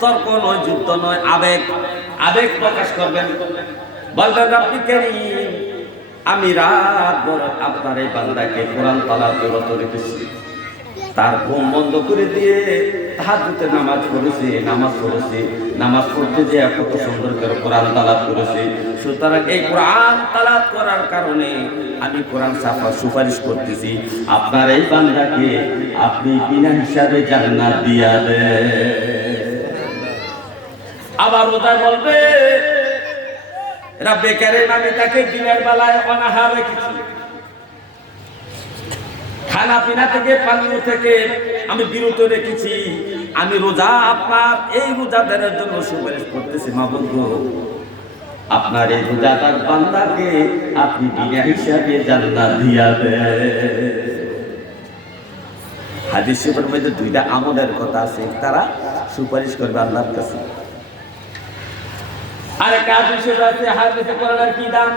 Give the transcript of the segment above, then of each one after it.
তর্ক নয়, যুদ্ধ নয়, আবেগ। আবেগ প্রকাশ করবেন। বলবেন, আপনি আমি রাত ভর আপনার এই বান্দাকে কোরআন তালা বিরত রেখেছি। তার ঘুম বন্ধ করে দিয়ে তাহাজুতে নামাজ পড়েছে, নামাজ পড়েছি, নামাজ পড়তে যে কত সুন্দর করে কোরআন তালাত করেছে। সুতরাং এই কোরআন তালাত করার কারণে আমি কোরআন সাফা সুপারিশ করতেছি। আপনার এই বান্দাকে আপনি বিনা হিসাবে জান্নাত দিয়া দেন। আবার ওটা বলবে, এরা বেকারের আমি তাকে দিনের বেলায় অনাহার রেখেছি খানা পিনা থেকে, পানীয় থেকে আমি বিরত রেখেছি। আমি রোজা আপনার, এই রোজাদারের জন্য সুপারিশ করতেছি, মা বন্ধু। আপনার এই রোজাদার বান্দাকে আপনি বিনা হিসাবে জান্নাত দিয়া দেন। হাদিস শরীফের মধ্যে দুইটা আমলের কথা আছে, তারা সুপারিশ করবে আল্লাহর কাছে। আরে কাজ হিসেবে আছে, হাদিসে কোরআনের কি দাম?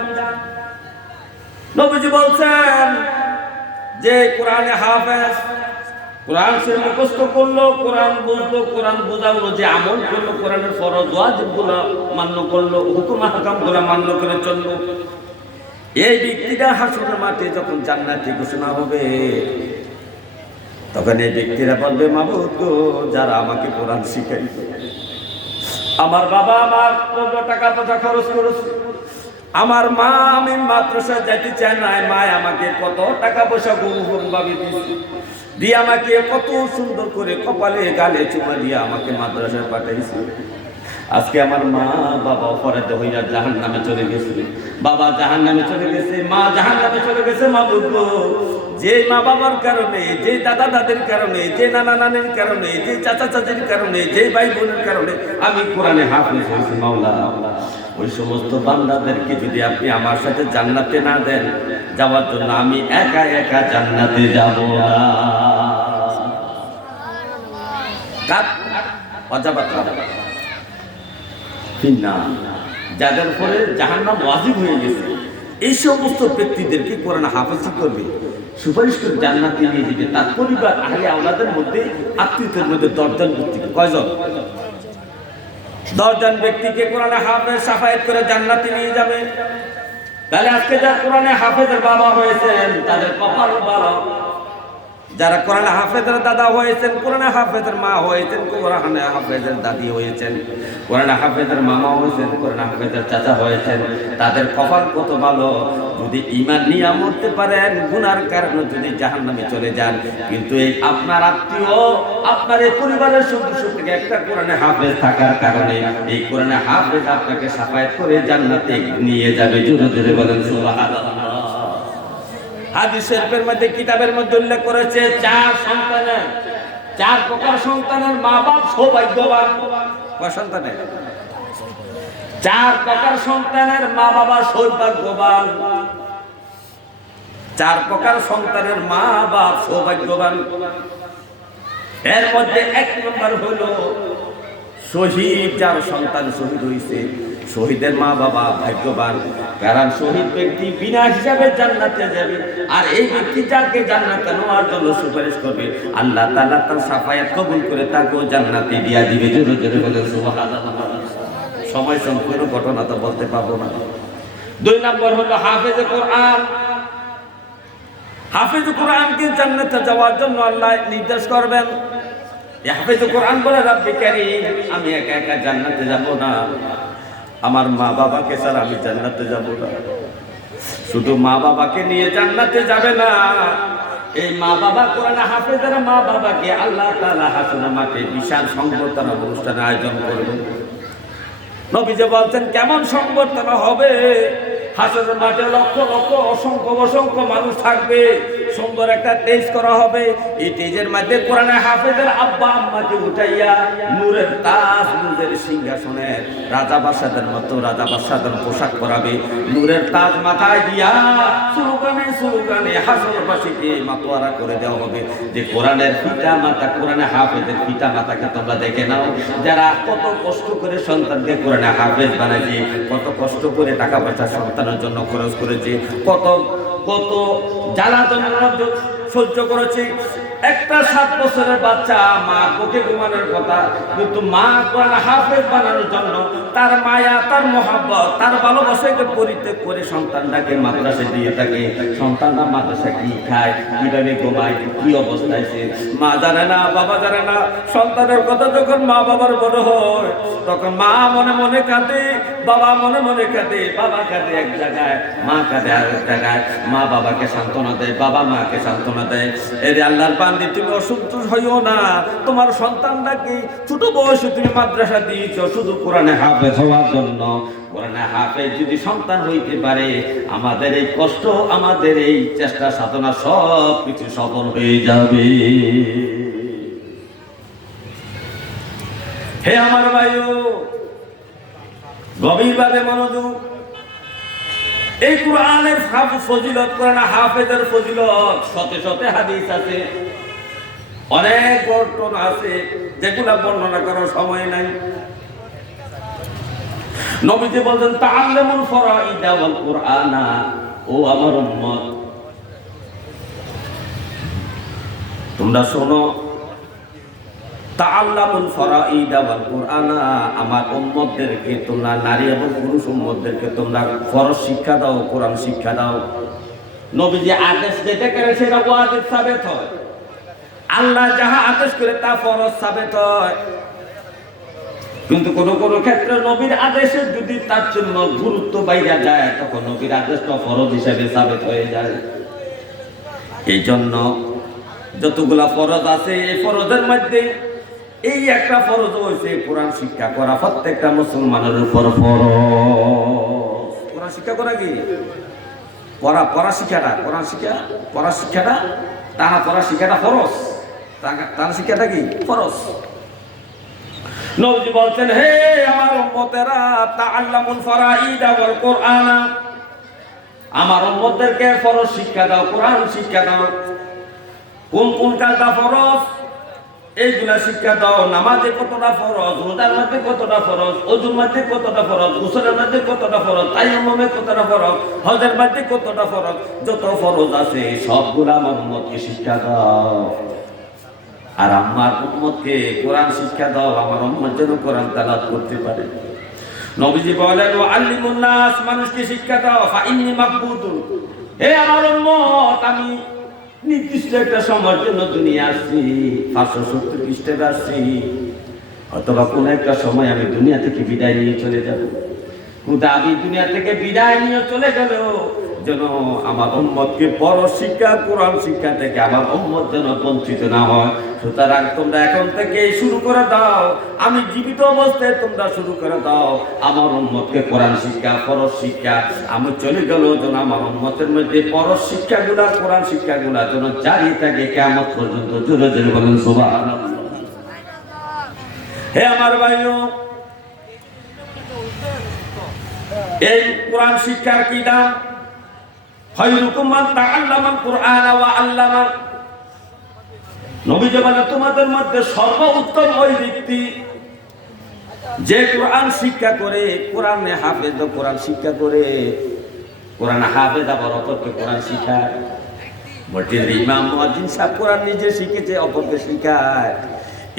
নবীজি বলছেন যে কোরআনে হাফেজ, কোরআন সে মুখস্থ করল, কোরআন বুঝলো কোরআন বোঝালো, যে আমল করল, কোরআনের ফরজ ওয়াজিবগুলো মান্য করল, হুকুম হাকামগুলো মান্য করে চলল। এই ব্যক্তিটা হাসুরের মাঠে যখন জান্নাতি ঘোষণা হবে, তখন এই ব্যক্তিরা বলবে, মাবুদ যারা আমাকে কোরআন শিখাই আমার বাবা আমার কত টাকা পয়সা খরচ করেছে। আমার মা, আমি মাদ্রাসা যাইতে চাই নাই, মায় আমাকে কত টাকা পয়সা গুম ভাবে দিয়েছে। দিয়ে আমাকে কত সুন্দর করে কপালে গালে চুমা দিয়ে আমাকে মাদ্রাসায় পাঠাইছে। আজকে আমার মা বাবা অপরাধ হইয়া জাহান নামে চলে গেছে। বাবা জাহান নামে চলে গেছে মা জাহান নামে চলে গেছে মা বুঝব যে মা বাবার কারণে যে দাদা দাদির কারণে যে নানা নানির কারণে যে চাচা চাচির কারণে যে ভাই বোনের কারণে আমি কোরআনে হাফিজ হয়েছি মাওলা ওই সমস্ত বান্দাদেরকে যদি আপনি আমার সাথে জান্নাতে না দেন যাওয়ার জন্য আমি একা একা জান্নাতে যাব না। অজাবাত না। যাদের পরে জাহান্নাম ওয়াজিব হয়ে গেছে। এই সমস্ত ব্যক্তিদেরকে কোরআন হাফেজি করবে। সুপারিশ করে জান্নাতে নিয়ে যাবে। তার পরিবার, আহলে আওলাদের মধ্যে, আত্মীয়দের মধ্যে দশজন ব্যক্তিকে কয়জন? দশজন ব্যক্তিকে কোরআনে হাফেজ সাফায়াত করে জান্নাতে নিয়ে যাবে। তাহলে আজকে যারা কোরআনে হাফেজের বাবা হয়েছেন, তাদের কপাল ভালো। যারা কোরআনে হাফেজের দাদা হয়েছেন, কোরআনে হাফেজের মা হয়েছেন, কোরআনে হাফেজের দাদি হয়েছেন, কোরআনে হাফেজের মামা হয়েছেন, কোরআনে হাফেজের চাচা হয়েছেন, তাদের কপাল কত ভালো? যদি ইমান নিয়ে মরতে পারেন, গুনার কারণে যদি জাহান নামে চলে যান, কিন্তু এই আপনার আত্মীয়, আপনার এই পরিবারের সদস্য থেকে একটা কোরআনে হাফেজ থাকার কারণে, এই কোরআনে হাফেজ আপনাকে সাফায়াত করে জান্নাতে নিয়ে যাবে। জোরে জোরে বলেন, সুবহানাল্লাহ। হাদিস শরীফের মধ্যে, কিতাবের মধ্যে উল্লেখ করেছে, চার সন্তানের, চার প্রকার সন্তানের মা বাপ সৌভাগ্যবান সন্তানের? চার প্রকার সন্তানের মা বাবা সৌভাগ্যবান। চার প্রকার সন্তানের মা বাপ সৌভাগ্যবান। এর মধ্যে এক নম্বর হলো শহীদ, যার সন্তান শহীদ হয়েছে শহীদের মা বাবা ভাগ্যবান। কারণ শহীদ ব্যক্তি বিনা হিসাবে জান্নাতে যাবে। আর এই ব্যক্তি যাকে জান্নাতে নেওয়ার জন্য সুপারিশ করবে, আল্লাহ তাআলা তার সাফায়াত কবুল করে তাকেও জান্নাতে দিয়া দিবে। জোরে জোরে বলে সময় সম্পূর্ণ, ঘটনা তো বলতে পারব না। দুই নম্বর হলো হাফেজ কোরআন। হাফেজ কোরআনকে জান্নাতে যাওয়ার জন্য আল্লাহ নির্দেশ করবেন। কোরআন আমি একা একা জান্নাতে যাব না। আমার মা বাবাকে ছাড়া আমি জান্নাতে যাব না। শুধু মা বাবাকে নিয়ে জান্নাতে যাবে না। এই মা বাবা কোরআন হাফেজের মা বাবাকে আল্লাহ তাআলা হাসুনা মাঠে বিশাল সংবর্ধনা অনুষ্ঠান আয়োজন করবেন নবীজি বলছেন, কেমন সংবর্ধনা হবে? হাসরের মাঠে লক্ষ লক্ষ, অসংখ্য অসংখ্য মানুষ থাকবে। সুন্দর একটা টেজ করা হবে। এই টেজের মধ্যে কোরআনে হাফেজের আব্বা, আম্মাকে উঠাইয়া নূরের তাজ, নূরের সিংহাসনের রাজা বাদশাদের মতো রাজা বাদশাদের পোশাক পরাবে। নূরের তাজ মাথায় দিয়া সুলগানে সুলগানে হাসরবাসীকে মাতোয়ারা করে দেওয়া হবে। যে কোরআনের পিতা মাতা কোরআনে হাফেজের পিতা মাতাকে তোমরা দেখে নাও। যারা কত কষ্ট করে সন্তানকে কোরআনে হাফেজ বানাইছে, কত কষ্ট করে টাকা পয়সা সন্তানের জন্য খরচ করেছে, কত কত জ্বালাতনের মধ্যে সহ্য করেছে। একটা সাত বছরের বাচ্চা, মা বুকে ঘুমানোর কথা, কিন্তু মা কোরআন হাফেজ বানানোর জন্য তার মায়া, তার মহাব্বত, তার ভালোবাসাকে পরিত্যাগ করে সন্তানটাকে মাদ্রাসে দিয়ে থাকে। সন্তানটা মাদ্রাসা কি খায়, কীভাবে ঘুমায়, কি অবস্থায় সে? মা জানে না, বাবা জানে না। সন্তানের কথা যখন মা বাবার বড় হয়, তখন মা মনে মনে কাঁদে, বাবা মনে মনে কাঁদে, বাবা কাঁদে এক জায়গায়, মা কাঁদে আর এক জায়গায়। মা বাবাকে সান্ত্বনা দেয়, বাবা মাকে সান্ত্বনা দেয়। এর আল্লাহর বান্দি তুমি অসন্তোষ হইও না। তোমার সন্তানটাকে ছোট বয়সে তুমি মাদ্রাসা দিয়েছ? শুধু কোরআনে হাফেজ হওয়ার জন্য। কোরআনে হাফেজ যদি সন্তান হইতে পারে, আমাদের এই কষ্ট, আমাদের এই চেষ্টা, সাধনা সব কিছু সফল হয়ে যাবে। হে আমার ভাইও গভীরভাবে মনোযোগ। এই কোরআনের হাফ- ফজিলত, কোরআন হাফেজের ফজিলত, শতে শতে হাদিস আছে। অনেক ঘটনা আছে, যেগুলা বর্ণনা করার সময় নাই। নবীজি বলছেন, তাআল্লামুল ফরাইদা ওয়াল কুরআনা ও আমার উম্মত। তোমরা শোনো, তাআল্লামুল ফরাইদা ওয়াল কুরআনা আমার উম্মতদেরকে তোমরা, নারী এবং পুরুষ উম্মতদেরকে তোমরা ফরজ শিক্ষা দাও, কোরআন শিক্ষা দাও। নবীজি আদেশ যেটা করে সেটা ওয়াজিব সাবেত হয়। আল্লাহ যাহা আদেশ করে তা ফরজ সাবেত হয়। কিন্তু কোন কোন ক্ষেত্রে নবীর আদেশে যদি তার জন্য গুরুত্ব বাইরা যায়, তখন নবীর আদেশটা ফরজ হিসেবে সাবেত হয়ে যায়। এই জন্য যতগুলা ফরজ আছে, এই ফরজের মধ্যে এই একটা ফরজ হয়েছে কোরআন শিক্ষা করা। প্রত্যেকটা মুসলমানের উপর ফরজ। কোরআন শিক্ষা করা কি? পড়া পড়া শিক্ষাটা, কোরআন শিক্ষা, পড়া শিক্ষাটা তারা পড়া শিক্ষাটা ফরজ। তারা- শিক্ষাটা কি? ফরজ। নবজি বলছেন, হে আমার উম্মতেরা, তাআল্লামুল ফারাইদা ওয়াল কুরআনা, আমার উম্মতদেরকে ফরজ শিক্ষা দাও, কোরআন শিক্ষা দাও। কোন কোন কাজটা ফরজ, এইগুলা শিক্ষা দাও। নামাজে কতটা ফরজ, রোজার মধ্যে কতটা ফরজ, অজুর মধ্যে কতটা ফরজ, গোসলের মধ্যে কতটা ফরজ, তাইয়াম্মমে কতটা ফরজ, হজের মধ্যে কতটা ফরজ, যত ফরজ আছে সবগুলা আমার উম্মতকে শিক্ষা দাও। আর আমার উম্মতকে কোরআন শিক্ষা দাও, আমার উম্মত যেন কোরআন তালাত করতে পারে। নবীজি বলেন ও আল্লিমুন নাস, মানুষকে শিক্ষা দাও ফা ইন্নী মাকবুতুন হে আমার উম্মত, আমি নির্দিষ্ট একটা সময়ের জন্য দুনিয়া আসছি, পাঁচশো সত্তর খ্রিস্টের আসছি, অথবা কোন একটা সময় আমি দুনিয়া থেকে বিদায় নিয়ে চলে যাব। কিন্তু আমি দুনিয়া থেকে বিদায় নিয়ে চলে গেলেও যেন আমার উম্মতকে বড় শিক্ষা, কোরআন শিক্ষা থেকে আমার উম্মত যেন বঞ্চিত না হয়। সুতরাং তোমরা এখন থেকে শুরু করে দাও। আমি জীবিত অবস্থায় তোমরা শুরু করে দাও। আমার উম্মতকে কোরআন শিক্ষা, ফরজ শিক্ষা। আমি চলে গেল যেন আমার উম্মতের মধ্যে ফরজ শিক্ষাগুলা, কোরআন শিক্ষাগুলা যেন জারি থাকে কেমন পর্যন্ত জোরে জোরে বলেন, সুবহানাল্লাহ। হে আমার ভাইও, এই কোরআন শিক্ষার কি দাম? খৈরুকুম মান তাআল্লামাল কুরআন ওয়া আল্লামা নবী বলে, তোমাদের মধ্যে সর্বোত্তম ওই ব্যক্তি যে কোরআন শিক্ষা করে, কোরআনে হাফেজ, কোরআন শিক্ষা করে, কোরআন হাফেজ আবার অপরকে কোরআন শিখায়। মসজিদের ইমাম মুয়াজ্জিন সাহেব কোরআন নিজে শিখেছে, অপরকে শিখায়।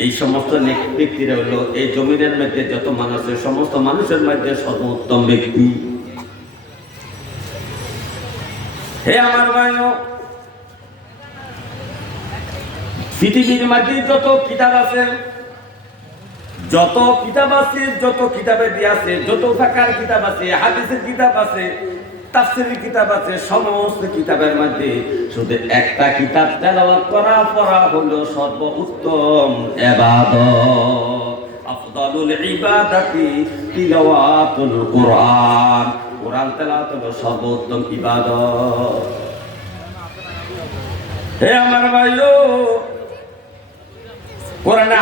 এই সমস্ত ব্যক্তিরা হলো, এই জমিনের মধ্যে যত মানুষের সমস্ত মানুষের মধ্যে সর্বোত্তম ব্যক্তি। হে আমার ভাইও পৃথিবীর মধ্যে যত কিতাব আছে, যত কিতাব আছে, যত কিতাবে আছে, যত ফাঁকার কিতাব আছে, হাদিসের কিতাব আছে, তাফসিরের কিতাব আছে, সমস্ত কিতাবের মধ্যে শুধু একটা কিতাব তেলাওয়াত করা, পড়া হলো সর্বোত্তম ইবাদত আফদালুল ইবাদাতি তিলাওয়াতুল কোরআন। কোরআন তেলাওয়াত হলো সর্বোত্তম ইবাদত। হে আমার ভাইও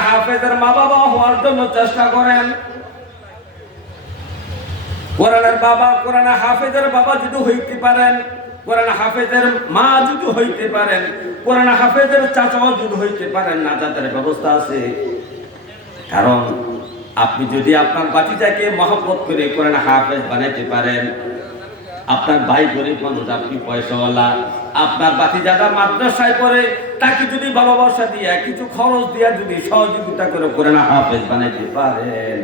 হাফেজের মা বাবা হওয়ার জন্য চেষ্টা করেন। কোরআনের বাবা হাফেজের বাবা যদি হইতে পারেন, কোরআন হাফেজের মা যদি হইতে পারেন, কোরআন হাফেজের চাচাও যদি হইতে পারেন না যাদের ব্যবস্থা আছে। কারণ আপনি যদি আপনার বাচ্চাকে মহব্বত করে কোরআন হাফেজ বানাইতে পারেন, আপনার ভাই গরিব মানুষ আপনি পয়সাওয়ালা, আপনার বাতি যারা মাদ্রাসায় পড়ে, তাকে যদি ভালোবাসা দিয়ে, কিছু খরচ দিয়া যদি সহযোগিতা করে করে না হাফেজ বানাইতে পারেন।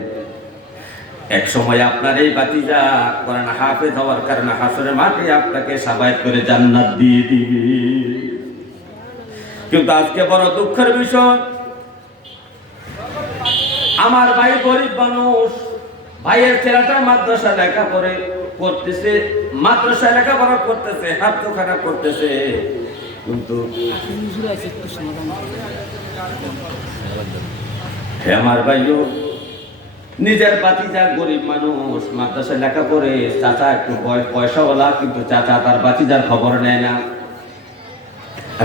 এক সময় আপনার এই বাতিজা কোরআন হাফেজ হওয়ার কারণে হাসরের মাঠে আপনাকে সাবাই করে জান্নাত দিয়ে দিবে। কিন্তু আজকে বড় দুঃখের বিষয় আমার ভাই গরিব মানুষ, ভাইয়ের ছেলেটা মাদ্রাসা লেখা পড়ে করতেছে মাদ্রাসা লেখাপড়া করতেছে, হাত তো খারাপ করতেছে। কিন্তু আমার ভাইও, নিজের বাতিজা গরিব মানুষ মাদ্রাসা লেখা পড়ে চাচা একটু পয়সাওয়ালা, কিন্তু চাচা তার বাতিজার খবর নেয় না।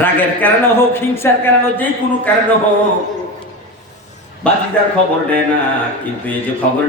রাগের কারণে হোক, হিংসার কারণে যে কোনো কারণে হোক বাতিজার খবর দেয় না কিন্তু এই যে খবর